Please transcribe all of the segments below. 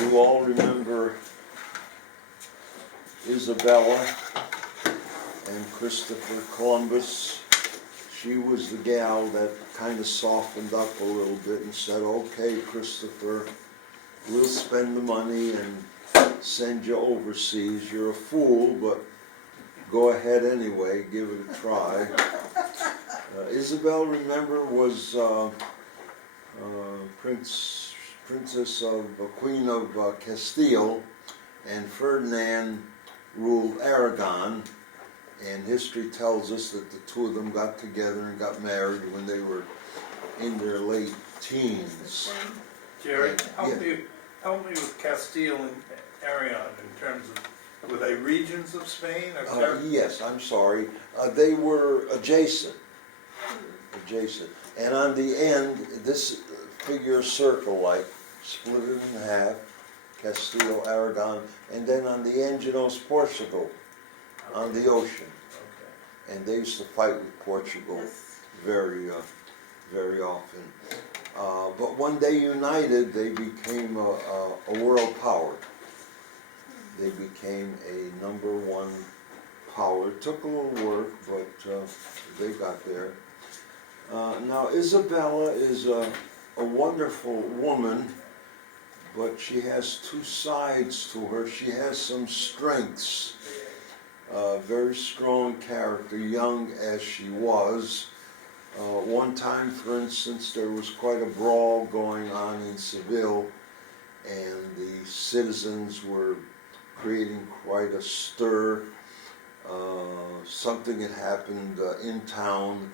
You all remember Isabella and Christopher Columbus. She was the gal that kind of softened up a little bit and said, okay, Christopher, we'll spend the money and send you overseas. You're a fool, but go ahead anyway, give it a try. Isabel, remember, was Princess of Queen of Castile, and Ferdinand ruled Aragon. And history tells us that the two of them got together and got married when they were in their late teens. Jerry, And, help me with Castile and Aragon in terms of, were they regions of Spain? Or yes, I'm sorry. They were adjacent. And on the end, this figure circle-like, split it in half, Castile, Aragon, and then on the end, you know, is Portugal, on the ocean. Okay. And they used to fight with Portugal very often. But when they united, they became a world power. They became a #1 power. It took a little work, but they got there. Now, Isabella is a wonderful woman, but she has two sides to her. She has some strengths. Very strong character, young as she was. One time, for instance, there was quite a brawl going on in Seville, and the citizens were creating quite a stir. Something had happened in town,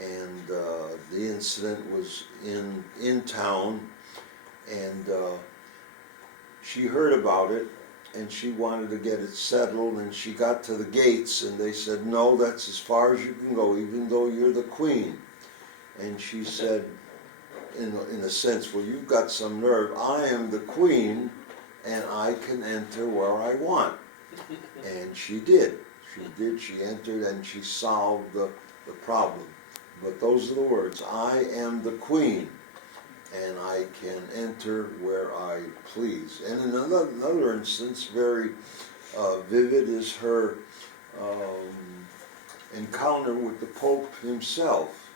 and the incident was in town, and she heard about it, and she wanted to get it settled, and she got to the gates, and they said, no, that's as far as you can go, even though you're the queen. And she said, in a sense, well, you've got some nerve. I am the queen, and I can enter where I want. And she did. She entered, and she solved the problem. But those are the words, I am the queen, and I can enter where I please. And in another instance, very vivid, is her encounter with the Pope himself.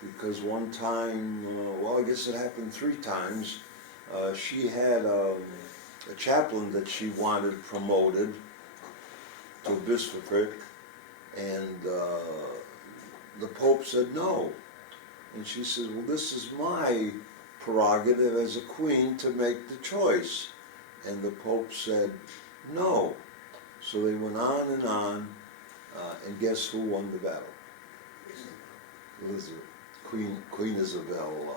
Because one time, well, I guess it happened 3 times, she had a chaplain that she wanted promoted to bishopric, and the Pope said no. And she said, well, this is my prerogative as a queen to make the choice. And the Pope said no. So they went on, and guess who won the battle? Elizabeth, Queen Isabella.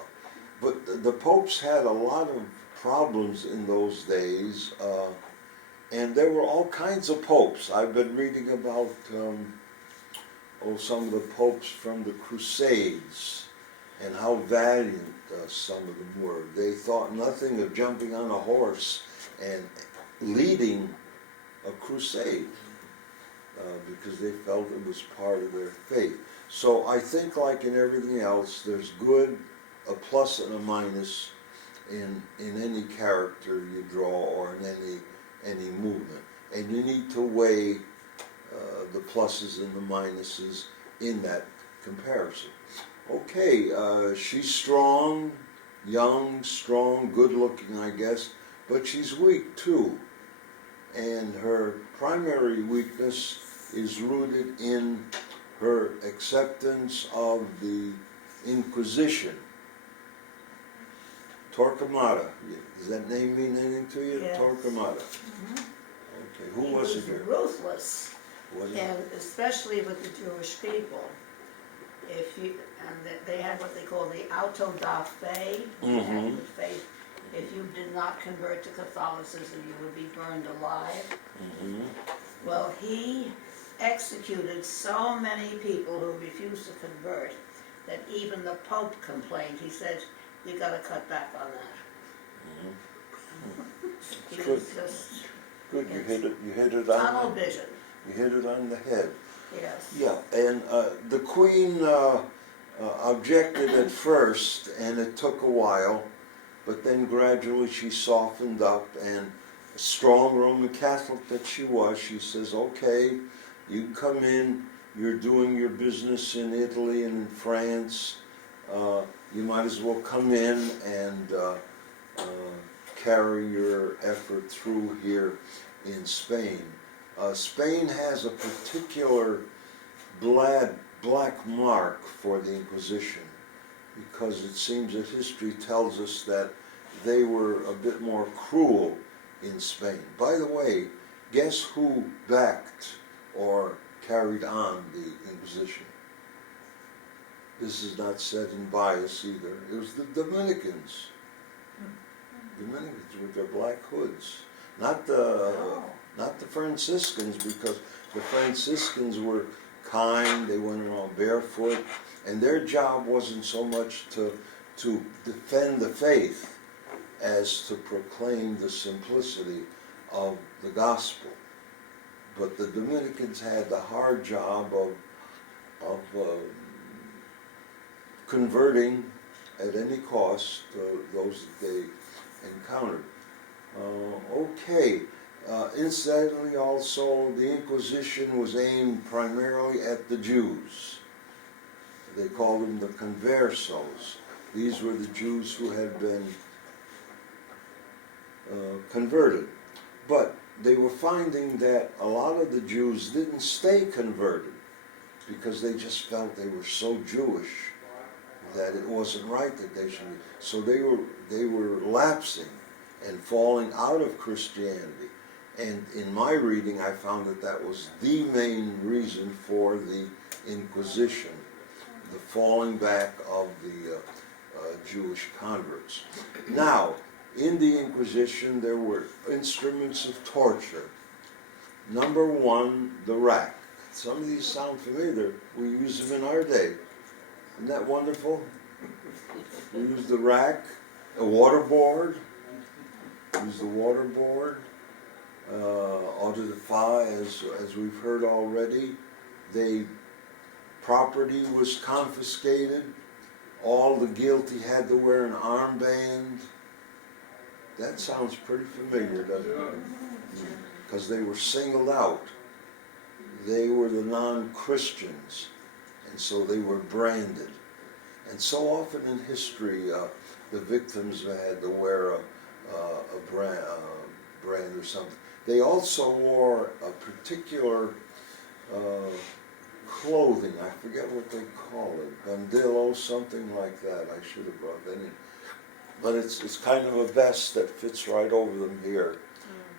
But the popes had a lot of problems in those days, and there were all kinds of popes. I've been reading about some of the popes from the Crusades, and how valiant some of them were. They thought nothing of jumping on a horse and leading a crusade, because they felt it was part of their faith. So I think, like in everything else, there's good, a plus and a minus in any character you draw or in any movement. And you need to weigh the pluses and the minuses in that comparison. Okay, she's strong, young, strong, good looking, I guess, but she's weak too. And her primary weakness is rooted in her acceptance of the Inquisition. Torquemada, does that name mean anything to you? Yes. Torquemada. Okay, who was it here? Ruthless, Was it? and especially with the Jewish people. And they had what they call the auto da fe, Mhm. faith. If you did not convert to Catholicism, you would be burned alive. Mhm. Well, he executed so many people who refused to convert that even the Pope complained. He said, you gotta cut back on that. He Good. was just Good, you hit it tunnel on, vision, you hit it on the head. yes. Yeah, and the Queen objected at first, and it took a while, but then gradually she softened up, and strong Roman Catholic that she was, she says, okay, you can come in, you're doing your business in Italy and in France, you might as well come in and carry your effort through here in Spain. Spain has a particular black mark for the Inquisition, because it seems that history tells us that they were a bit more cruel in Spain. By the way, guess who backed or carried on the Inquisition? This is not said in bias either. It was the Dominicans. Dominicans with their black hoods. Not the Franciscans, because the Franciscans were kind, they went around barefoot, and their job wasn't so much to defend the faith as to proclaim the simplicity of the gospel. But the Dominicans had the hard job of converting at any cost those that they encountered. Incidentally, also, the Inquisition was aimed primarily at the Jews. They called them the conversos. These were the Jews who had been converted. But they were finding that a lot of the Jews didn't stay converted because they just felt they were so Jewish that it wasn't right that they should be. So they were lapsing and falling out of Christianity. And in my reading, I found that that was the main reason for the Inquisition, the falling back of the Jewish converts. Now, in the Inquisition, there were instruments of torture. Number one, the rack. Some of these sound familiar. We use them in our day. Isn't that wonderful? We use the rack, a waterboard. Use the waterboard. Eau de fire, as we've heard already. Property was confiscated. All the guilty had to wear an armband. That sounds pretty familiar, doesn't it? Because they were singled out. They were the non-Christians, and so they were branded. And so often in history, the victims had to wear a brand or something. They also wore a particular clothing. I forget what they call it, bandillo, something like that. I should have brought that in. But it's kind of a vest that fits right over them here,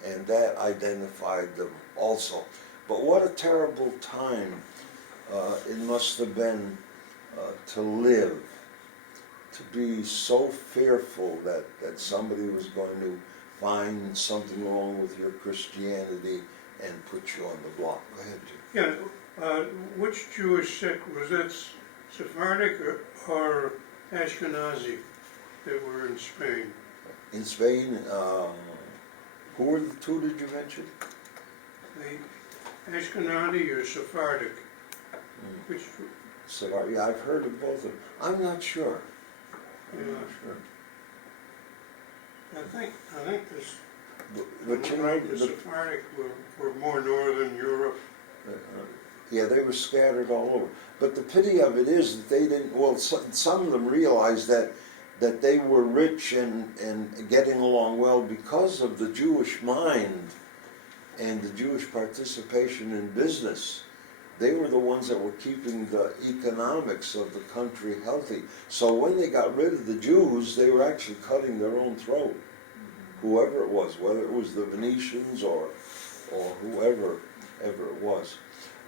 and that identified them also. But what a terrible time it must have been to live, to be so fearful that somebody was going to find something wrong with your Christianity and put you on the block. Go ahead, Jim. Yeah, which Jewish sect was that? Sephardic or Ashkenazi that were in Spain? In Spain, who were the two did you mention? The Ashkenazi or Sephardic? Which? Sephardic. Yeah, I've heard of both of them. I'm not sure. I'm not sure. I think this. But you know, the Sephardic were more northern Europe. Yeah, they were scattered all over. But the pity of it is that they didn't. Well, some of them realized that they were rich and getting along well because of the Jewish mind and the Jewish participation in business. They were the ones that were keeping the economics of the country healthy. So when they got rid of the Jews, they were actually cutting their own throat. Whoever it was, whether it was the Venetians or whoever it was.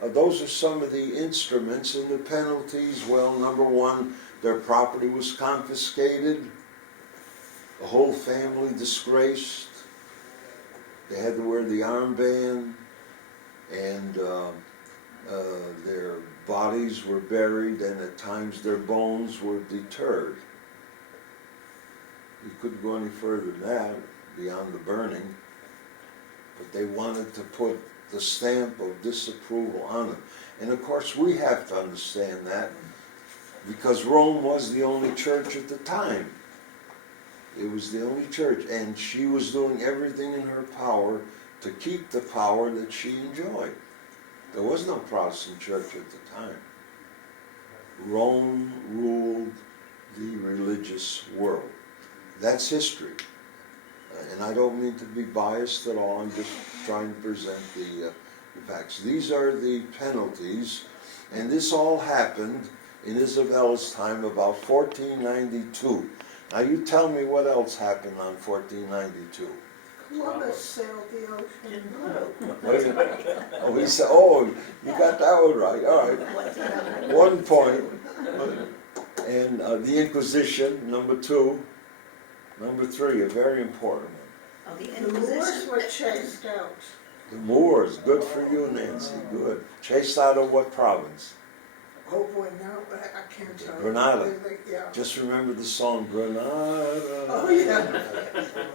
Those are some of the instruments, and the penalties. Well, number one, their property was confiscated. The whole family disgraced. They had to wear the armband, and their bodies were buried, and at times their bones were deterred. You couldn't go any further than that, beyond the burning, but they wanted to put the stamp of disapproval on them. And of course we have to understand that, because Rome was the only church at the time. It was the only church, and she was doing everything in her power to keep the power that she enjoyed. There was no Protestant church at the time. Rome ruled the religious world. That's history. And I don't mean to be biased at all, I'm just trying to present the facts. These are the penalties, and this all happened in Isabella's time about 1492. Now you tell me what else happened on 1492. Columbus sailed the ocean. Wait a minute. Oh, he said, oh, you got that one right, all right. What's the other? 1 point. And the Inquisition, number 2. Number 3, a very important one. Of the The Moors Inquisition. were chased out. The Moors, good for you, Nancy, good. Chased out of what province? Oh boy, no, I can't tell you. Granada. Yeah. Just remember the song, Granada. Oh, yeah.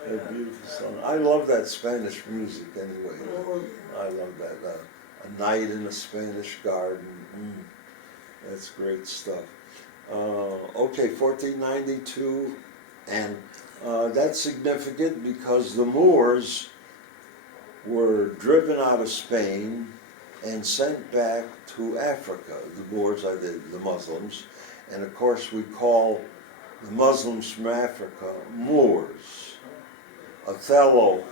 A beautiful song. I love that Spanish music anyway. Oh, yeah. I love that. A night in a Spanish garden. That's great stuff. Okay, 1492, and that's significant because the Moors were driven out of Spain and sent back to Africa. The Moors are the Muslims, and of course we call the Muslims from Africa Moors. Othello,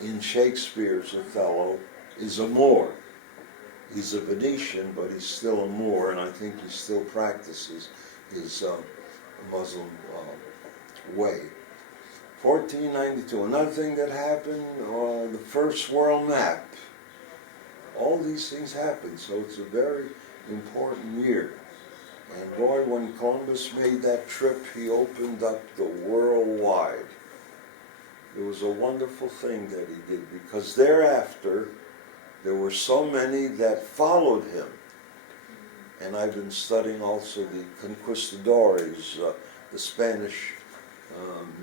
in Shakespeare's Othello, is a Moor. He's a Venetian, but he's still a Moor, and I think he still practices his Muslim way. 1492, another thing that happened, the first world map. All these things happened, so it's a very important year. And boy, when Columbus made that trip, he opened up the world wide. It was a wonderful thing that he did, because thereafter, there were so many that followed him. And I've been studying also the conquistadores, the Spanish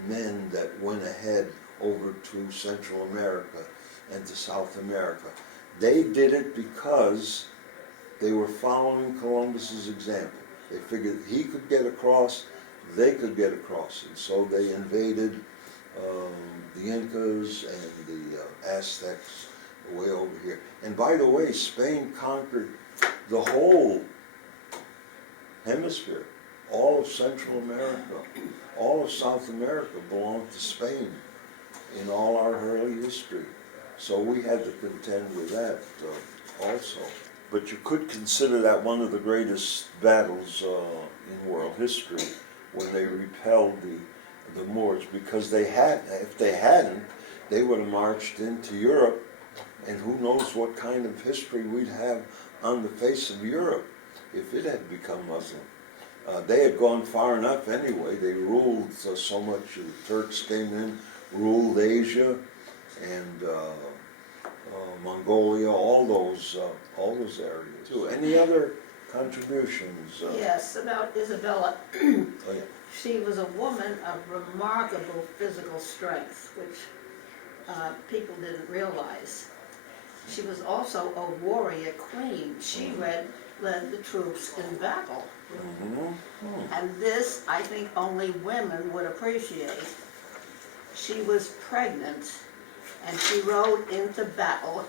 men that went ahead over to Central America and to South America. They did it because they were following Columbus's example. They figured he could get across, they could get across. And so they invaded the Incas and the Aztecs way over here. And by the way, Spain conquered the whole hemisphere. All of Central America, all of South America belonged to Spain in all our early history. So we had to contend with that also. But you could consider that one of the greatest battles in world history, when they repelled the Moors, because if they hadn't, they would have marched into Europe, and who knows what kind of history we'd have on the face of Europe if it had become Muslim. They had gone far enough anyway. They ruled so much. The Turks came in, ruled Asia, and Mongolia, all those areas too. Any other contributions? Yes, about Isabella. Oh, yeah. She was a woman of remarkable physical strength, which people didn't realize. She was also a warrior queen. She led the troops in battle. And this, I think, only women would appreciate. She was pregnant, and she rode into battle,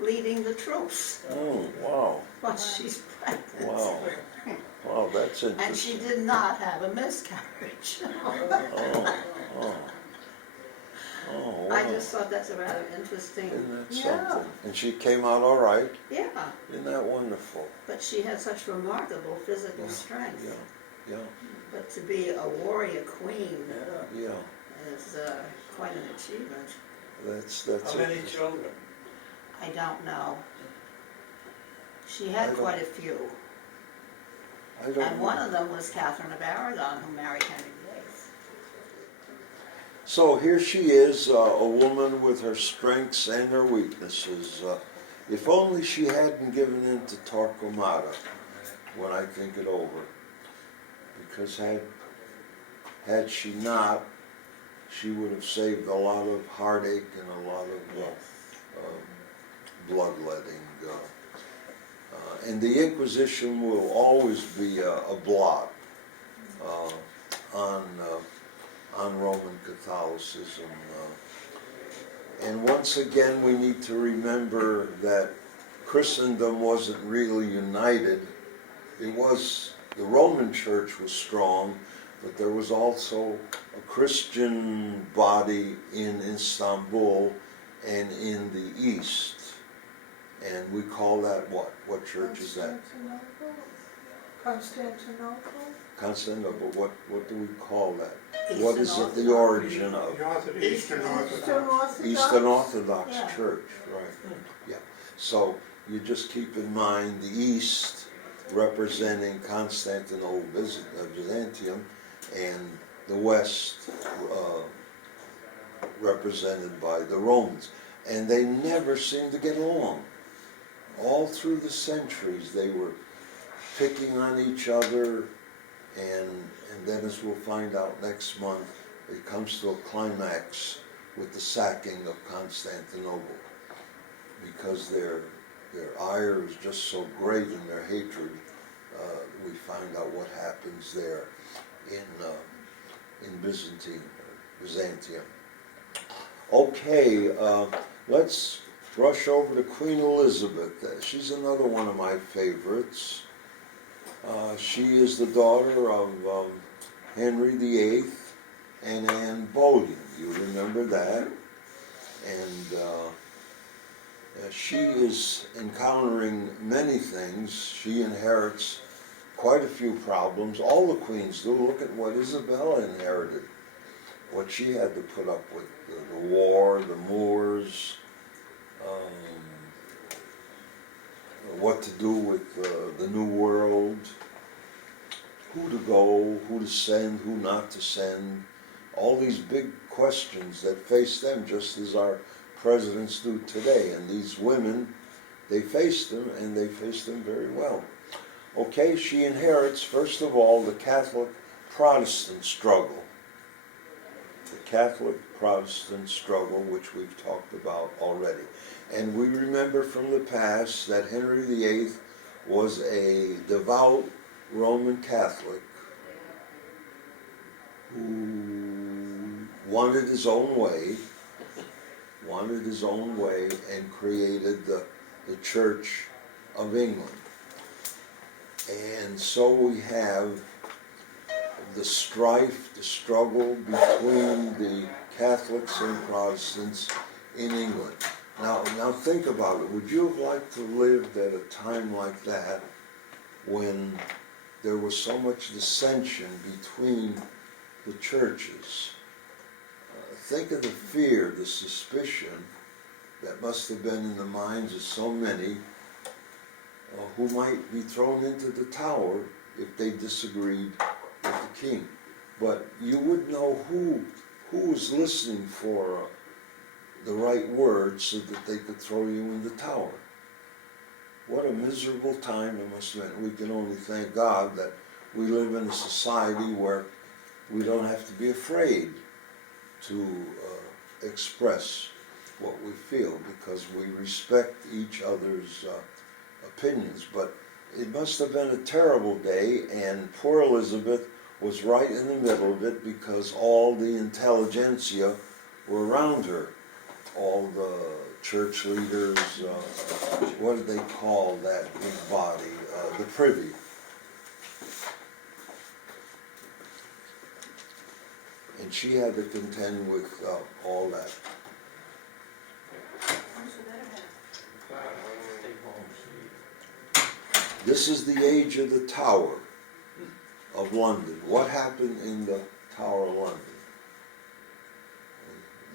leading the troops. Oh, wow. But she's pregnant. Wow. Wow, that's interesting. And she did not have a miscarriage. Oh, wow. I just thought that's a rather interesting. Isn't that Yeah. something? And she came out all right. Yeah, Isn't that wonderful? but she had such remarkable physical strength. Yeah, But to be a warrior queen yeah. is quite an achievement. That's How many it. children? I don't know. She I had don't- quite a few. I don't And one know. of them was Catherine of Aragon, who married Henry VIII. So here she is, a woman with her strengths and her weaknesses. If only she hadn't given in to Torquemada, when I think it over. Because had she not, she would have saved a lot of heartache and a lot of bloodletting. And the Inquisition will always be a blot on Roman Catholicism. And once again, we need to remember that Christendom wasn't really united. It was, the Roman Church was strong, but there was also a Christian body in Istanbul and in the East. And we call that what? What church is that? Constantinople? Constantinople. What do we call that? Eastern What is it, the Orthodox. origin of? Eastern Eastern Orthodox. Orthodox? Eastern Orthodox Yeah. Church, right. Yeah. So you just keep in mind the East representing Constantinople, Byzantium, and the West represented by the Romans. And they never seemed to get along. All through the centuries they were picking on each other, and then, as we'll find out next month, it comes to a climax with the sacking of Constantinople, because their ire is just so great in their hatred. We find out what happens there in Byzantium. Okay, let's rush over to Queen Elizabeth. She's another one of my favorites. She is the daughter of Henry VIII and Anne Boleyn. You remember that? And she is encountering many things. She inherits quite a few problems. All the queens do. Look at what Isabella inherited. What she had to put up with, the war, the Moors, what to do with the New World, who to go, who to send, who not to send, all these big questions that face them just as our presidents do today. And these women, they faced them, and they faced them very well. Okay, she inherits, first of all, the Catholic-Protestant struggle. The Catholic-Protestant struggle, which we've talked about already. And we remember from the past that Henry VIII was a devout Roman Catholic who wanted his own way, and created the Church of England. And so we have the strife, the struggle between the Catholics and Protestants in England. Now think about it. Would you have liked to live at a time like that, when there was so much dissension between the churches? Think of the fear, the suspicion that must have been in the minds of so many who might be thrown into the tower if they disagreed with the king. But you would know who was listening for the right words so that they could throw you in the tower. What a miserable time it must have been. We can only thank God that we live in a society where we don't have to be afraid to express what we feel, because we respect each other's opinions. But it must have been a terrible day, and poor Elizabeth was right in the middle of it, because all the intelligentsia were around her. All the church leaders, what did they call that big body? The privy. And she had to contend with all that. This is the age of the Tower of London. What happened in the Tower of London?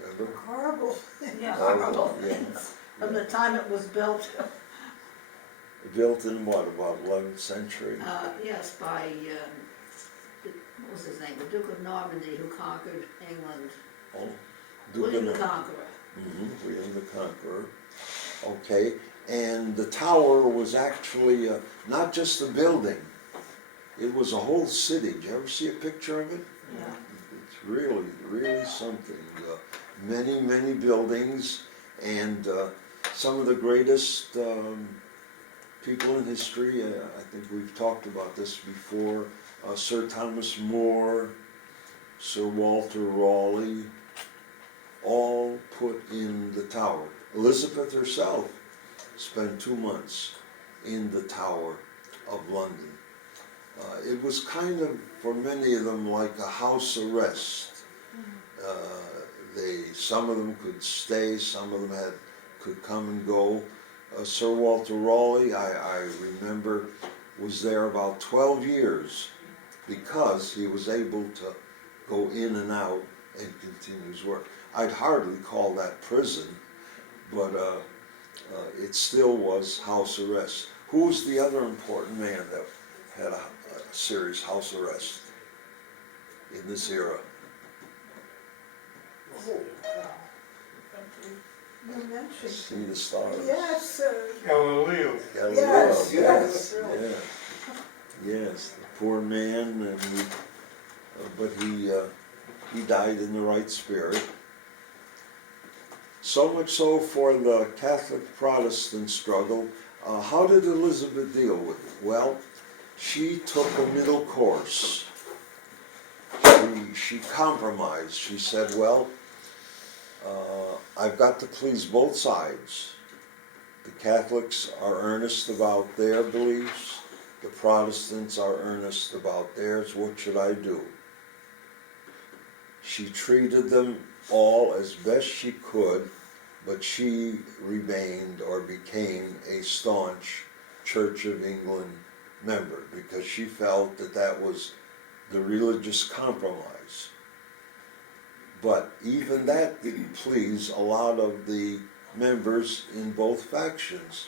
Remember? Horrible. Yeah, Horrible, horrible yeah. things. From the time it was built, Built in what, about 11th century? yes, by, what was his name, the Duke of Normandy, who conquered England. Oh, William the Duke of- Conqueror. William the Conqueror. Okay, and the tower was actually not just a building, it was a whole city. Did you ever see a picture of it? Yeah. It's really, really something. Many, many buildings, and some of the greatest people in history. I think we've talked about this before. Sir Thomas More, Sir Walter Raleigh, all put in the Tower. Elizabeth herself spent 2 months in the Tower of London. It was kind of, for many of them, like a house arrest. Some of them could stay, some of them could come and go. Sir Walter Raleigh, I remember, was there about 12 years because he was able to go in and out and continue his work. I'd hardly call that prison, but it still was house arrest. Who was the other important man that had a serious house arrest in this era? You mentioned, See the stars. yes, Galileo. Galileo, Yes, yes. Yes, the poor man, and but he died in the right spirit. So much so for the Catholic-Protestant struggle. How did Elizabeth deal with it? Well, she took a middle course. She compromised. She said, well, I've got to please both sides. The Catholics are earnest about their beliefs. The Protestants are earnest about theirs. What should I do? She treated them all as best she could, but she remained or became a staunch Church of England member because she felt that that was the religious compromise. But even that didn't please a lot of the members in both factions,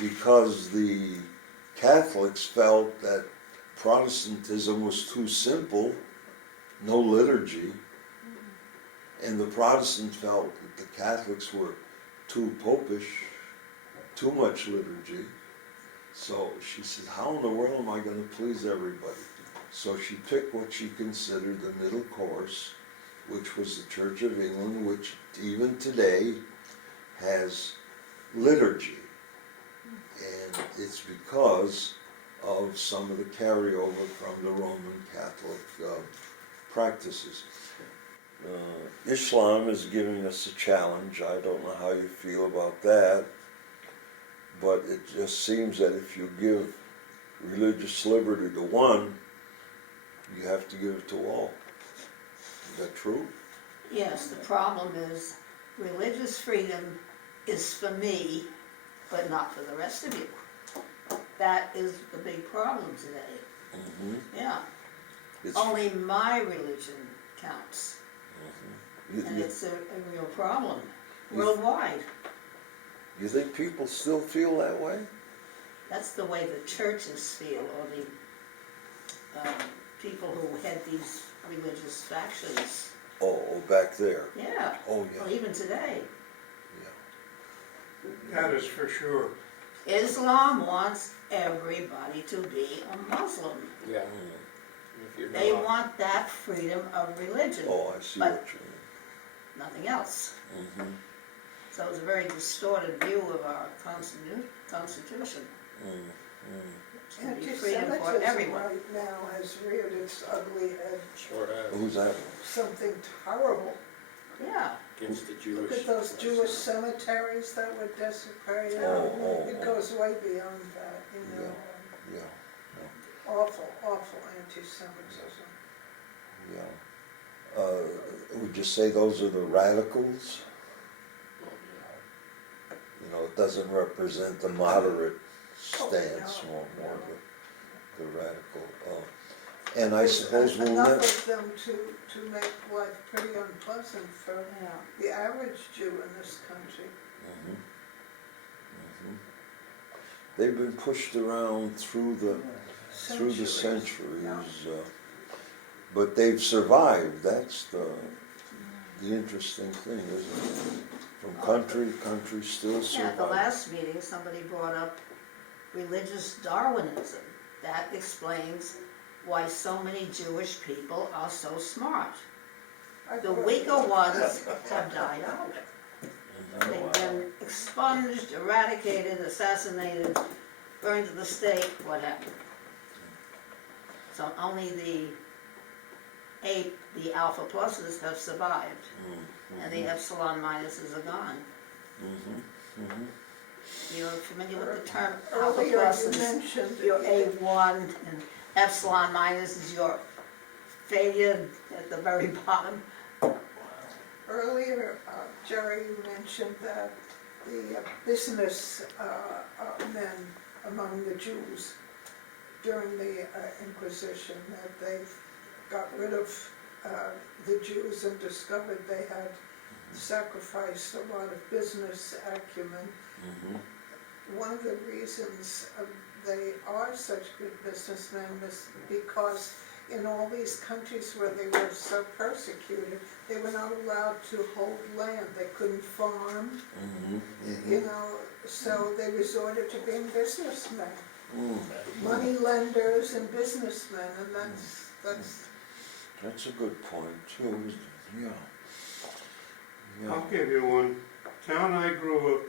because the Catholics felt that Protestantism was too simple, no liturgy, and the Protestants felt that the Catholics were too popish, too much liturgy. So she said, how in the world am I going to please everybody? So she picked what she considered the middle course, which was the Church of England, which even today has liturgy. And it's because of some of the carryover from the Roman Catholic practices. Islam is giving us a challenge. I don't know how you feel about that, but it just seems that if you give religious liberty to one, you have to give it to all. Is that true? Yes, the problem is religious freedom is for me, but not for the rest of you. That is the big problem today. Mm-hmm. Yeah, It's, only my religion counts, you, and you, it's a real problem You- worldwide. you think people still feel that way? That's the way the churches feel, or the people who head these religious factions. Oh, back there. Yeah, Oh, yeah. well, even today. That is for sure. Islam wants everybody to be a Muslim. Yeah. Mm. If you're They not- want that freedom of religion, Oh, I see But- what you nothing else. mean. Mm-hmm. So it's a very distorted view of our Constitution. It should be freedom for anti-Semitism everyone. right now has reared its ugly head, Sure has. Who's that? something horrible. Yeah, Against the Look Jewish. at those Jewish cemeteries that were desecrated. Oh, It oh. goes way beyond that, you know. Yeah, Awful, awful anti-Semitism. yeah. Would you say those are the radicals? You know, it doesn't represent the moderate stance, no, more the radical. And I suppose we'll Enough never. of them to make life pretty unpleasant for yeah. the average Jew in this country. Mhm. Mhm. They've been pushed around through the centuries, but they've survived. That's the interesting thing, isn't it? From country to country, still Yeah, at the surviving. last meeting, somebody brought up religious Darwinism. That explains why so many Jewish people are so smart. The weaker ones have died out. They've been expunged, eradicated, assassinated, burned at the stake, whatever. So only the the alpha pluses have survived, and the Mhm, epsilon minuses are gone. mhm, mhm. You're familiar with the term alpha Earlier plus you is mentioned. your A1, and epsilon minus is your failure at the very bottom. Earlier, Jerry, you mentioned that the business men among the Jews during the Inquisition, that they got rid of the Jews and discovered they had sacrificed a lot of business acumen. Mhm. One of the reasons they are such good businessmen is because in all these countries where they were so persecuted, they were not allowed to hold land. They couldn't farm, Mhm, you mhm. know, so they resorted to being businessmen, Mm. money lenders and businessmen, and That's a good point too, yeah. Yeah. I'll give you one. Town I grew up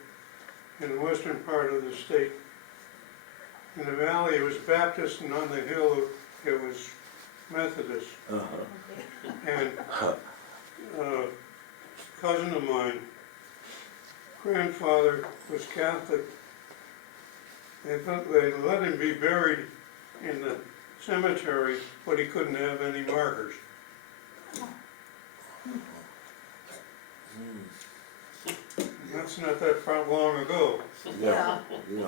in the western part of the state. In the valley, it was Baptist, and on the hill, it was Methodist. Uh-huh. And a cousin of mine, grandfather was Catholic. They let him be buried in the cemetery, but he couldn't have any markers. That's not that far long ago. Yeah, yeah.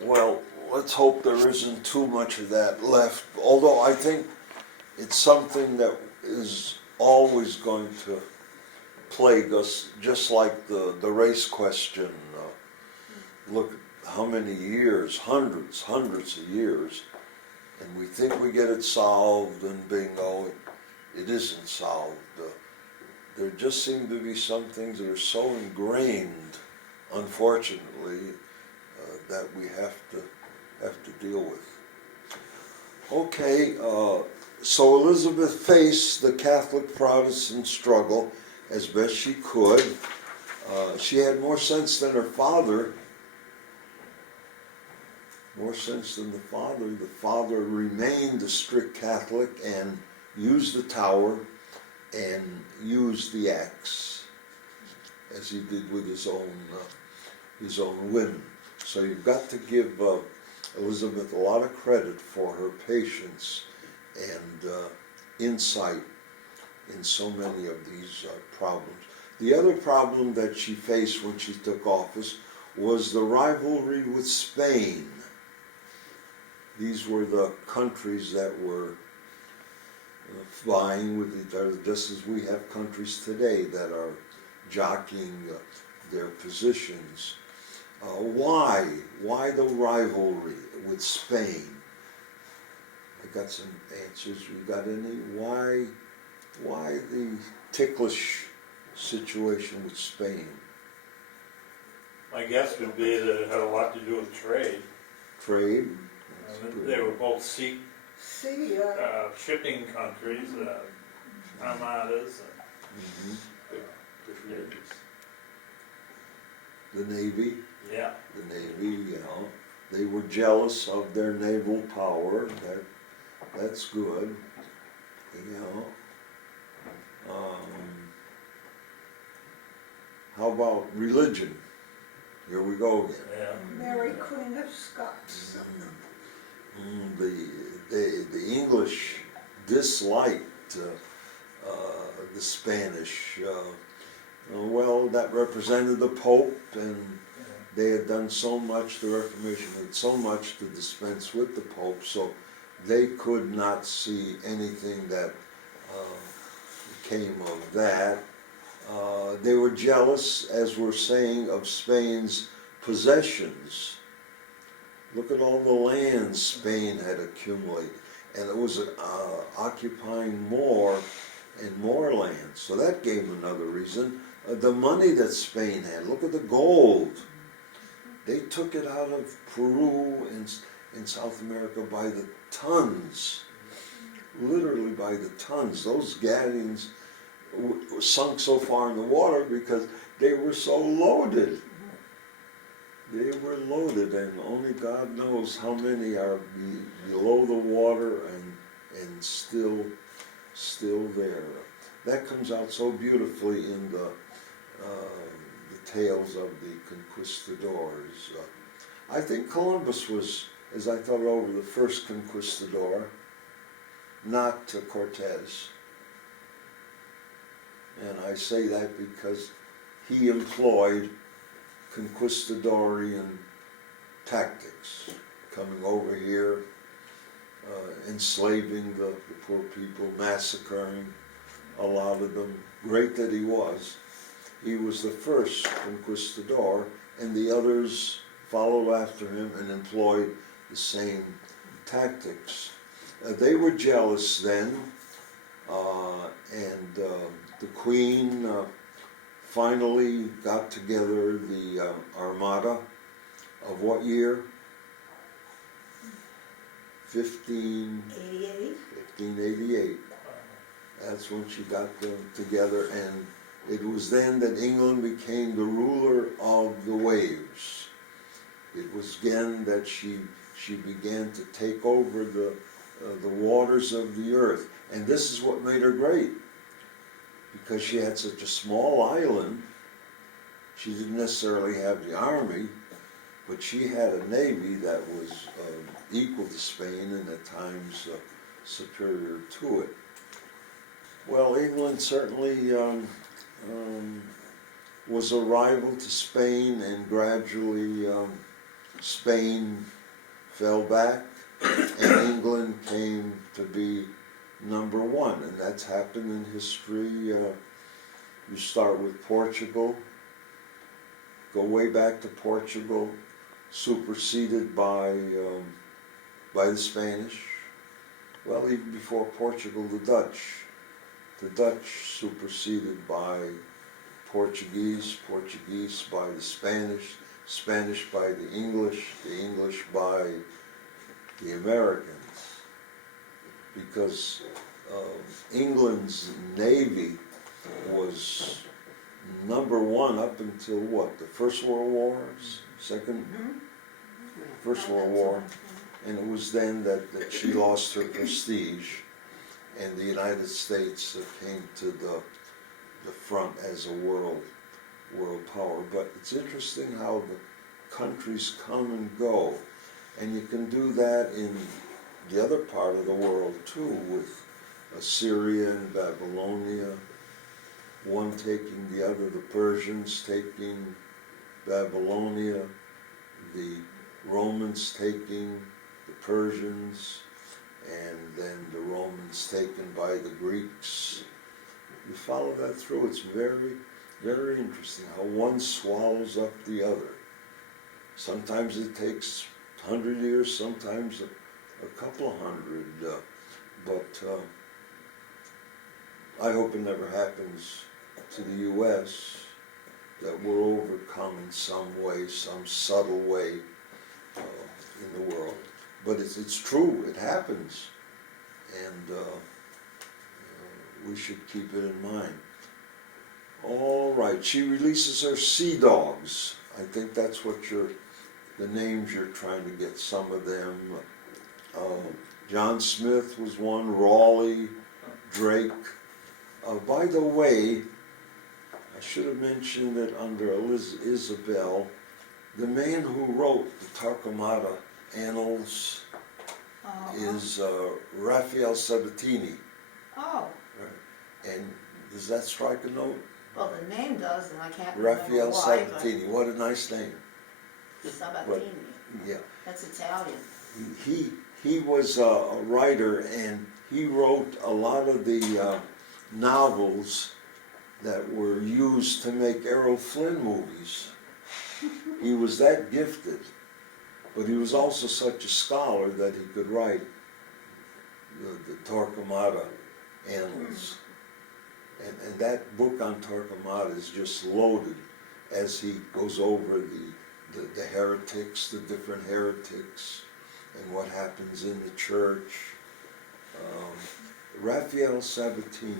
Well, let's hope there isn't too much of that left, although I think it's something that is always going to plague us, just like the race question. Look at how many years, hundreds of years, and we think we get it solved, and bingo, it isn't solved. There just seem to be some things that are so ingrained, unfortunately, that we have to deal with. Okay, so Elizabeth faced the Catholic-Protestant struggle as best she could. She had more sense than her father. More sense than the father. The father remained a strict Catholic and used the tower and used the axe as he did with his own women. So you've got to give Elizabeth a lot of credit for her patience and insight in so many of these problems. The other problem that she faced when she took office was the rivalry with Spain. These were the countries that were vying with each other, just as we have countries today that are jockeying their positions. Why? Why the rivalry with Spain? I got some answers. You got any? Why the ticklish situation with Spain? My guess would be that it had a lot to do with trade. Trade? They were both sea see, shipping countries, armadas. Mhm. The Navy? Yeah. The Navy, you know, they were jealous of their naval power. That's good, you know. How about religion? Here we go again. Yeah. Mary Queen of Scots. The English disliked the Spanish. Well, that represented the Pope, and they had done so much, the Reformation did so much to dispense with the Pope, so they could not see anything that came of that. They were jealous, as we're saying, of Spain's possessions. Look at all the land Spain had accumulated, and it was occupying more and more land. So that gave another reason. The money that Spain had, look at the gold. They took it out of Peru and in South America by the tons, literally by the tons. Those galleons sunk so far in the water because they were so loaded. They were loaded, and only God knows how many are below the water and still still there. That comes out so beautifully in the tales of the conquistadors. I think Columbus was, as I thought over, the first conquistador, not Cortez. And I say that because he employed conquistadorian tactics, coming over here, enslaving the poor people, massacring a lot of them. Great that he was. He was the first conquistador, and the others followed after him and employed the same tactics. They were jealous then, and the queen finally got together the armada of what year? 1588. That's when she got them together, and it was then that England became the ruler of the waves. It was then that she began to take over the waters of the earth. And this is what made her great. Because she had such a small island, she didn't necessarily have the army, but she had a navy that was equal to Spain and at times superior to it. Well, England certainly was a rival to Spain, and gradually Spain fell back and England came to be number one, and that's happened in history. You start with Portugal, go way back to Portugal, superseded by the Spanish. Well, even before Portugal, the Dutch superseded by Portuguese, Portuguese by the Spanish, Spanish by the English by the Americans. Because England's navy was number one up until what? The First World War? First World War. And it was then that she lost her prestige, and the United States came to the front as a world power. But it's interesting how the countries come and go, and you can do that in the other part of the world too, with Assyria and Babylonia, one taking the other, the Persians taking Babylonia, the Romans taking the Persians, and then the Romans taken by the Greeks. You follow that through, it's very, very interesting how one swallows up the other. Sometimes it takes 100 years, sometimes a couple of hundred, but I hope it never happens to the U.S., that we're overcome in some way, some subtle way in the world. But it's true, it happens, and we should keep it in mind. All right, she releases her sea dogs. I think that's what the names you're trying to get, some of them. John Smith was one, Raleigh, Drake. By the way, I should have mentioned that under Isabella, the man who wrote the Torquemada Annals is Raphael Sabatini. Oh, And does that strike a note? well, the name does, and I can't remember Raphael why, Sabatini, what a nice name. but Sabatini, Yeah. that's Italian. He was a writer, and he wrote a lot of the novels that were used to make Errol Flynn movies. He was that gifted, but he was also such a scholar that he could write the Torquemada Annals. And that book on Torquemada is just loaded as he goes over the heretics, the different heretics, and what happens in the church. Raphael Sabatini,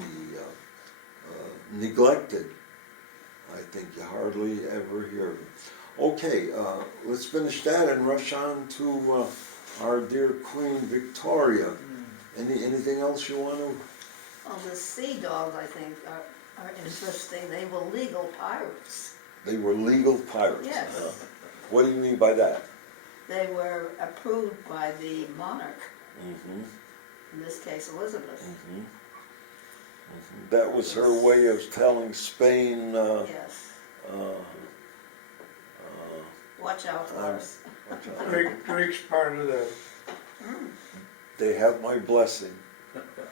neglected. I think you hardly ever hear of him. Okay, let's finish that and rush on to our dear Queen Victoria. Anything else you want to Well, the sea dogs, I think, are interesting. They were legal pirates. They were legal pirates. Yes. What do you mean by that? They were approved by the monarch, Mm-hmm. in this case Elizabeth. Mm-hmm. Mm-hmm. That was her way of telling Spain, Yes. uh, Watch out for us. Drake's part of that. they have my blessing.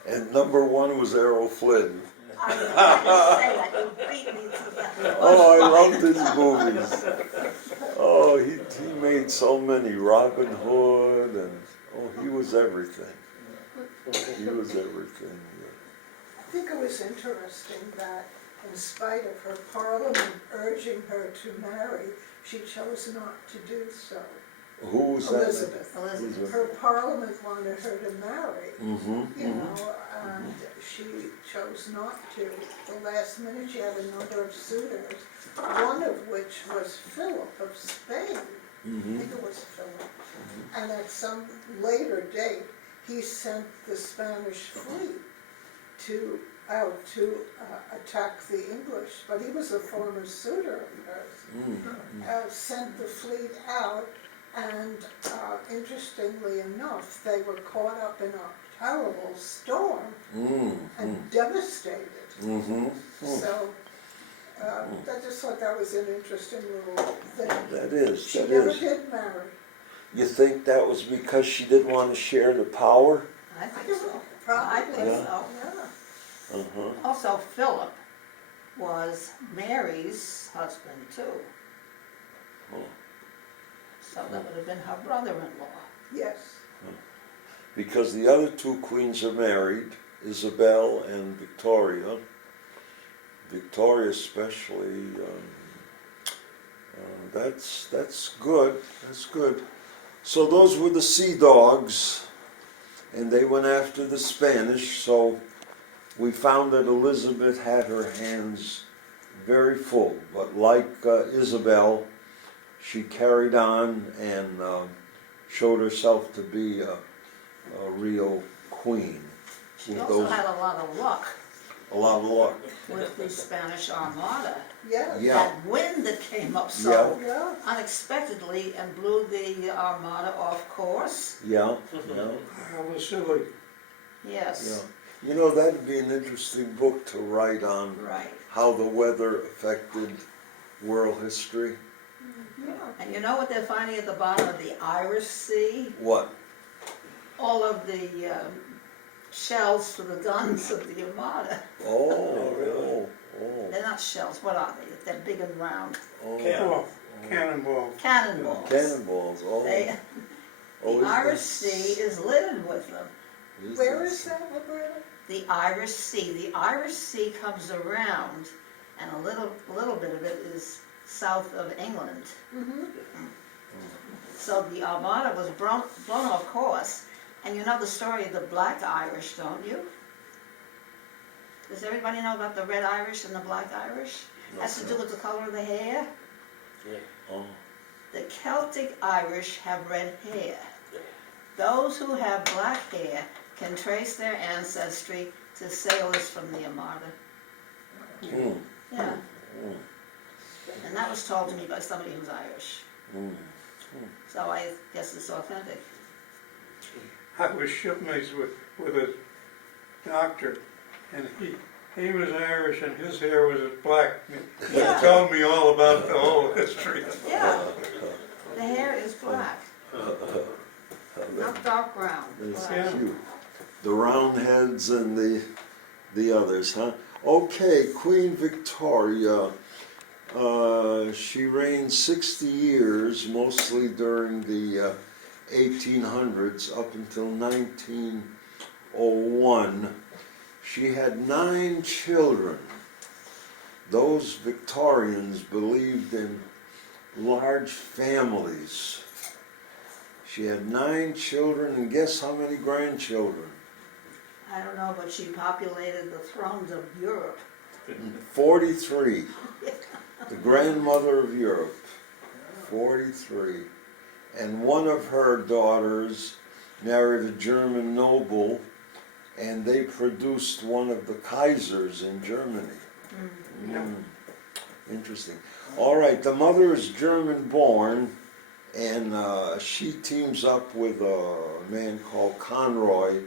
And number one was Errol Flynn. I was going to say that. You beat me to that. Oh, I loved his movies. Oh, he made so many. Robin Hood, and oh, he was everything. He was everything. I think it was interesting that in spite of her parliament urging her to marry, she chose not to do so. Who was that? Elizabeth. Elizabeth. Her parliament wanted her to marry, Mm-hmm. you know, and she chose not to. The last minute, she had a number of suitors, one of which was Philip of Spain. I Mm-hmm. think it was Philip. And at some later date, he sent the Spanish fleet out to attack the English, but he was a former suitor of hers. Sent the fleet out, and interestingly enough, they were caught up in a terrible storm and devastated. Mm-hmm. So I just thought that was an interesting little thing. That is. She That never is. did marry. You think that was because she didn't want to share the power? I think so. I Probably. think Yeah. so. Yeah. Uh-huh. Also, Philip was Mary's husband too. Oh. So that would have been her brother-in-law. Yes. Because the other two queens are married, Isabella and Victoria. Victoria especially, that's good, that's good. So those were the sea dogs, and they went after the Spanish, so we found that Elizabeth had her hands very full, but like Isabel, she carried on and showed herself to be a real queen. She With also those- had a lot of luck A lot of luck. with the Spanish Armada. Yes. Yeah. That wind that came up so Yeah. unexpectedly and blew the Armada off course. Yeah, yeah, That was silly. Yes, yeah. You know, that'd be an interesting book to write on right. how the weather affected world history. And you know what they're finding at the bottom of the Irish Sea? What? All of the shells for the guns of the Armada. Oh, really? oh, They're not shells, what are they? They're big and round. oh. Cannon. Oh, cannonball. Cannonballs. Cannonballs, oh. They, Oh, the is Irish that- Sea is littered with them. Where is that, Roberta? The Irish Sea. The Irish Sea comes around, and a little bit of it is south of England. Mm-hmm. So the Armada was blown off course, and you know the story of the Black Irish, don't you? Does everybody know about the Red Irish and the Black Irish? Has to do with the color of the hair. Oh, The Celtic Irish have red hair. Those who have black hair can trace their ancestry to sailors from the Armada. mm, Yeah, mm, and that was told to me by somebody who's Irish. mm. So I guess it's authentic. I was shipmates with a doctor, and he was Irish and his hair was black. He Yeah. told me all about the whole history. Yeah, the hair is black, not dark brown. That's black. cute. The Roundheads and the others, huh? Okay, Queen Victoria. She reigned 60 years, mostly during the 1800s up until 1901. She had 9 children. Those Victorians believed in large families. She had 9 children, and guess how many grandchildren? I don't know, but she populated the thrones of Europe. 43. The grandmother of Europe. 43. And one of her daughters married a German noble and they produced one of the Kaisers in Germany. Mm, interesting. All right, the mother is German-born, and she teams up with a man called Conroy,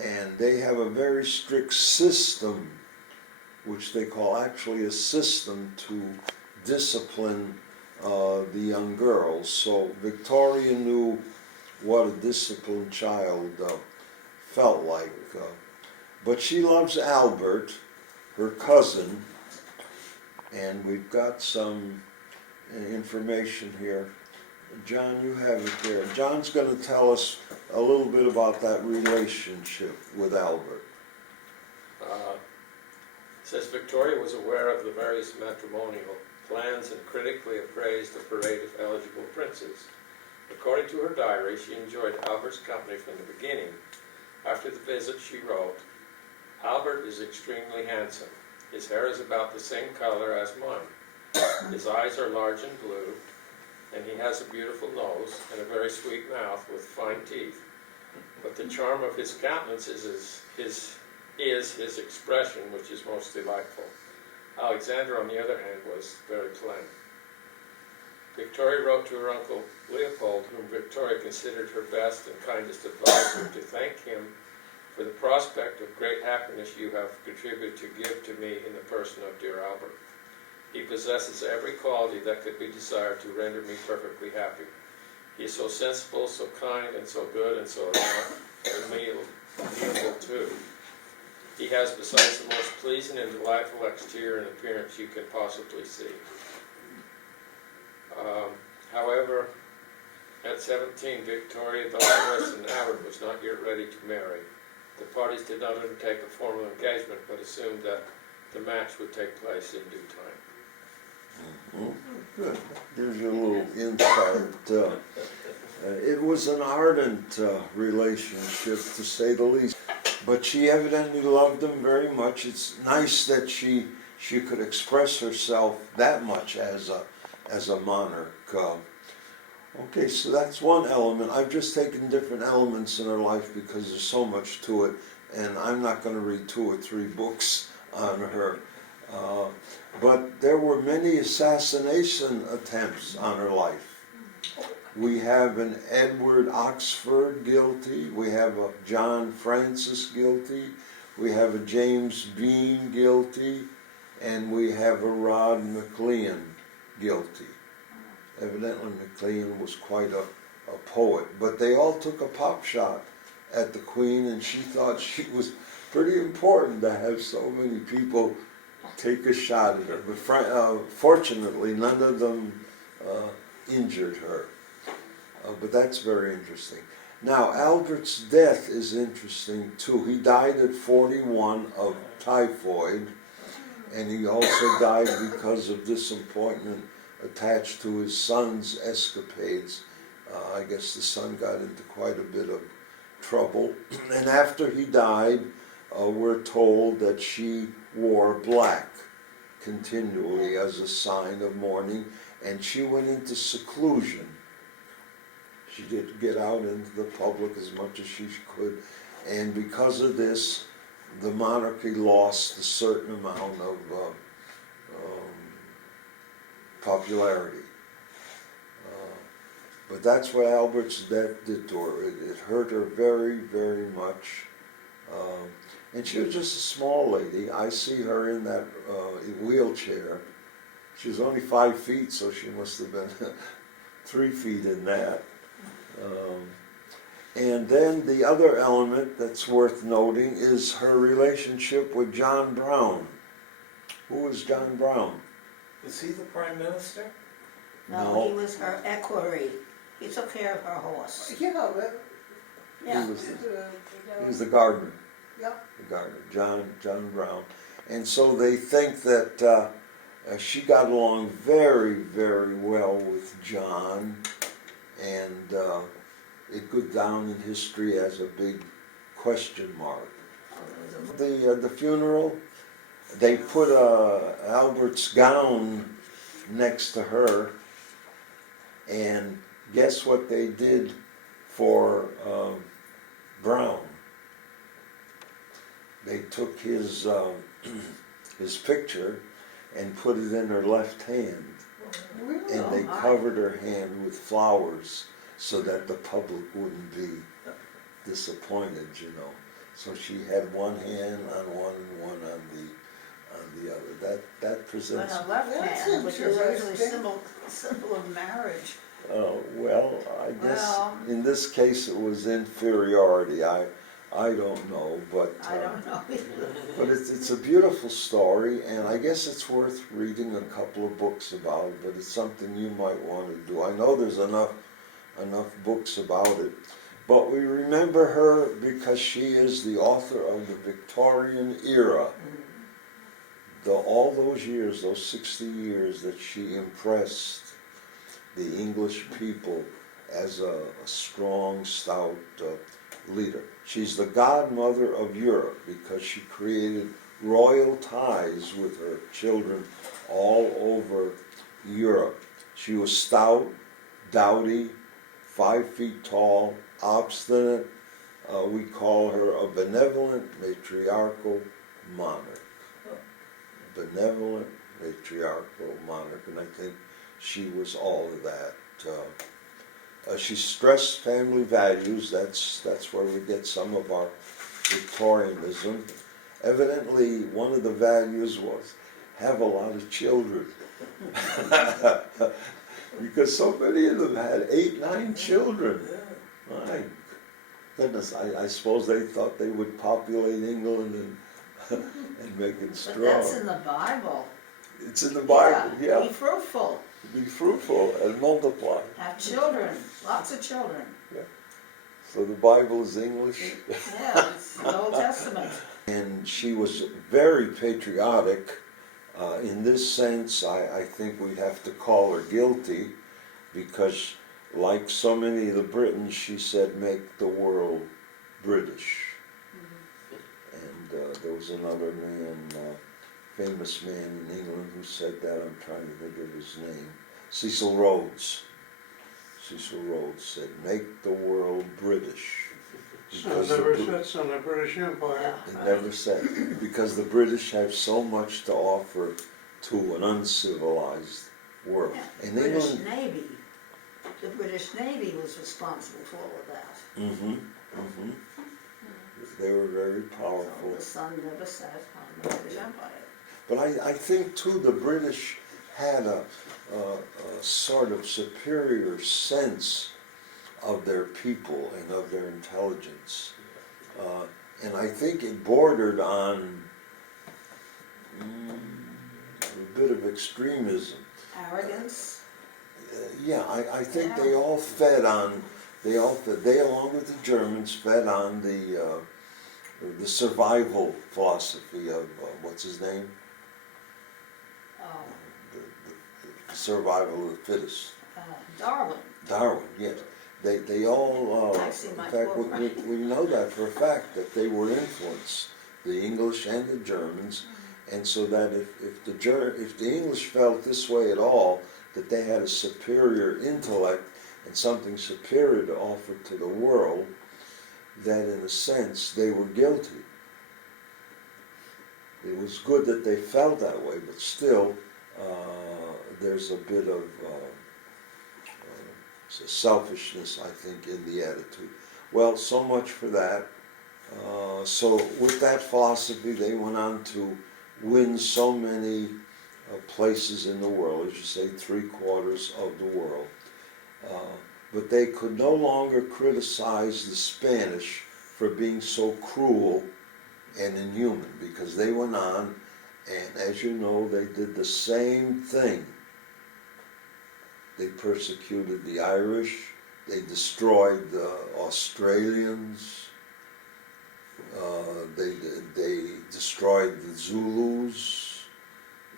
and they have a very strict system, which they call actually a system to discipline the young girls. So Victoria knew what a disciplined child felt like. But she loves Albert, her cousin, and we've got some information here. John, you have it there. John's going to tell us a little bit about that relationship with Albert. It says Victoria was aware of the various matrimonial plans and critically appraised the parade of eligible princes. According to her diary, she enjoyed Albert's company from the beginning. After the visit, she wrote, "Albert is extremely handsome. His hair is about the same color as mine. His eyes are large and blue, and he has a beautiful nose and a very sweet mouth with fine teeth. But the charm of his countenance is his expression, which is most delightful. Alexander, on the other hand, was very plain." Victoria wrote to her uncle Leopold, whom Victoria considered her best and kindest advisor, to thank him for the prospect of great happiness you have contributed to give to me in the person of dear Albert. He possesses every quality that could be desired to render me perfectly happy. He is so sensible, so kind, and so good, and so amiable too. He has besides the most pleasing and delightful exterior and appearance you can possibly see. However, at 17, Victoria, the Laundress, and Albert was not yet ready to marry. The parties did not undertake a formal engagement, but assumed that the match would take place in due time. Good. Gives you a little insight. It was an ardent relationship, to say the least. But she evidently loved him very much. It's nice that she could express herself that much as a monarch. Okay, so that's one element. I've just taken different elements in her life because there's so much to it, and I'm not going to read 2 or 3 books on her. But there were many assassination attempts on her life. We have an Edward Oxford guilty, we have a John Francis guilty, we have a James Bean guilty, and we have a Rod McLean guilty. Evidently McLean was quite a poet, but they all took a pop shot at the Queen, and she thought she was pretty important to have so many people take a shot at her. But fortunately, none of them injured her. But that's very interesting. Now, Albert's death is interesting too. He died at 41 of typhoid, and he also died because of disappointment attached to his son's escapades. I guess the son got into quite a bit of trouble. And after he died, we're told that she wore black continually as a sign of mourning, and she went into seclusion. She didn't get out into the public as much as she could, and because of this, the monarchy lost a certain amount of popularity. But that's what Albert's death did to her. It hurt her very, very much. And she was just a small lady. I see her in that wheelchair. She was only 5 feet, so she must have been 3 feet in that. And then the other element that's worth noting is her relationship with John Brown. Who was John Brown? Was he the prime minister? No, he was her equerry. He took care of her horse. Yeah, Yeah. He was the gardener. yeah. The gardener, John Brown. And so they think that she got along very, very well with John, and it goes down in history as a big question mark. The funeral, they put Albert's gown next to her, and guess what they did for Brown? they took his his picture and put it in her left hand, and Oh, they my. covered her hand with flowers so that the public wouldn't be disappointed, you know. So she had one hand on one and one on the other. That But presents. a left That's hand, which is usually interesting. symbol of marriage. Well, I guess Well- in this case it was inferiority. I don't know, but I don't know either. but it's a beautiful story, and I guess it's worth reading a couple of books about it. But it's something you might want to do. I know there's enough books about it, but we remember her because she is the author of the Victorian era. All those years, those 60 years that she impressed the English people as a strong, stout leader. She's the godmother of Europe because she created royal ties with her children all over Europe. She was stout, doughty, 5 feet tall, obstinate. We call her a benevolent matriarchal monarch. Benevolent matriarchal monarch, and I think she was all of that. She stressed family values. That's where we get some of our Victorianism. Evidently, one of the values was have a lot of children, because so many of them had 8, 9 children. My goodness, I suppose they thought they would populate England and make it strong. But that's in the Bible. It's in the Bible, yeah. Be fruitful, Be fruitful and multiply. have children, lots of children. So the Bible is English. Yeah, it's the Old Testament. And she was very patriotic. In this sense, I think we have to call her guilty, because like so many of the Britons, she said, make the world British. And there was another man, famous man in England who said that. I'm trying to think of his name. Cecil Rhodes. Cecil Rhodes said, make the world British. Sun Because never the, sets on the British Empire. it never said, because the British have so much to offer to an uncivilized world. Yeah, And British England, Navy, the British Navy was responsible for all of that. they were very powerful. So the sun never set on the British Empire. But I think too the British had a sort of superior sense of their people and of their intelligence. And I think it bordered on a bit of extremism. Arrogance. Yeah, I think they all fed on, they along with the Germans fed on the survival philosophy of, what's his name? Oh, The survival of the fittest. Darwin. Darwin, yes. They all, I've seen my in fact, book, we know that for a fact, that they were influenced, the English and the Germans, and so that if the English felt this way at all, that they had a superior intellect and something superior to offer to the world, that in a sense they were guilty. It was good that they felt that way, but still there's a bit of selfishness, I think, in the attitude. Well, so much for that. So with that philosophy, they went on to win so many places in the world, as you say, 3/4 of the world. But they could no longer criticize the Spanish for being so cruel and inhuman, because they went on, and as you know, they did the same thing. They persecuted the Irish, they destroyed the Australians, they destroyed the Zulus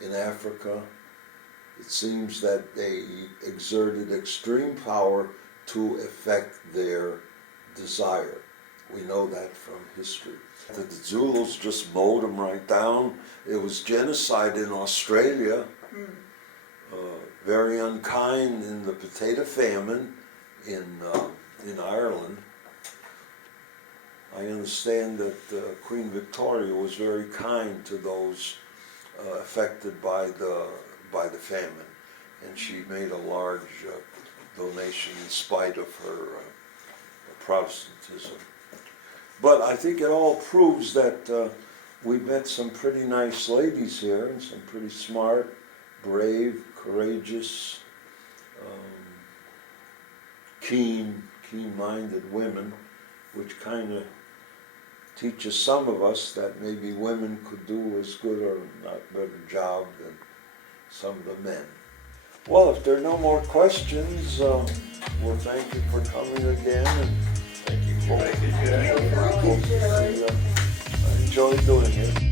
in Africa. It seems that they exerted extreme power to effect their desire. We know that from history. The Zulus just mowed them right down. It was genocide in Australia. Very unkind in the potato famine in Ireland. I understand that Queen Victoria was very kind to those affected by the famine, and she made a large donation in spite of her Protestantism. But I think it all proves that we met some pretty nice ladies here, and some pretty smart, brave, courageous, keen-minded women, which kind of teaches some of us that maybe women could do as good or not better job than some of the men. Well, if there are no more questions, well, thank you for coming again, and Thank you. Thank you, Jerry. Thank you, Jerry. I enjoyed doing it.